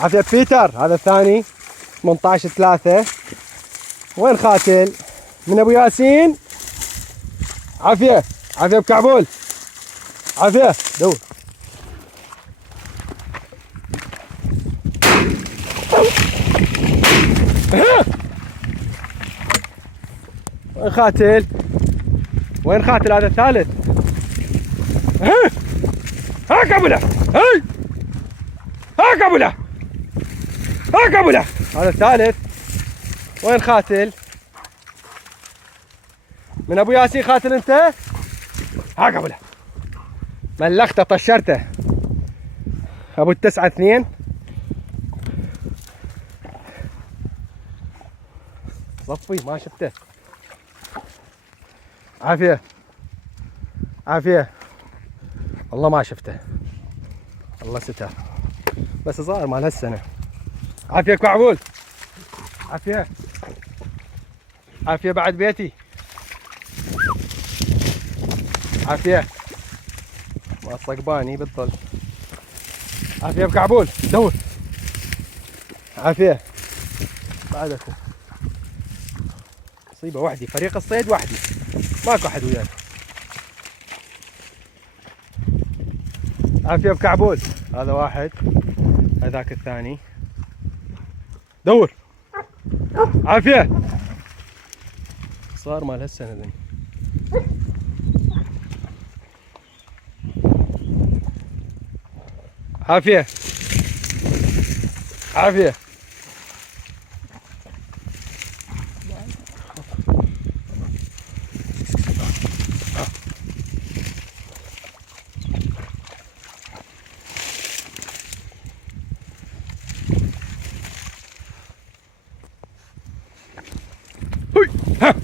عافية بيتر. هذا الثاني 18-3. وين خاتل؟ من ابو ياسين. عافية عافية بكعبول. عافية دور. وين خاتل؟ وين خاتل؟ هذا الثالث. ها كابوله. هاي ها كابوله. ها كابوله. هذا الثالث. وين خاتل؟ من ابو ياسين خاتل انت؟ ها كابوله. ملخته طشرته. ابو 9-2. صفي ما شفته. عافية عافية. والله ما شفته. الله ستر. بس صار مال هالسنة. عافية كعبول. عافية عافية بعد بيتي. عافية ما صقباني بالطل. عافية بكعبول دور. عافية بعد اكو مصيبة وحدي. فريق الصيد وحدي ماكو احد وياي. عافية بكعبول. هذا واحد. هذاك الثاني. دور. عافية. صار مال هالسنة ذني. عافية عافية. هوي ها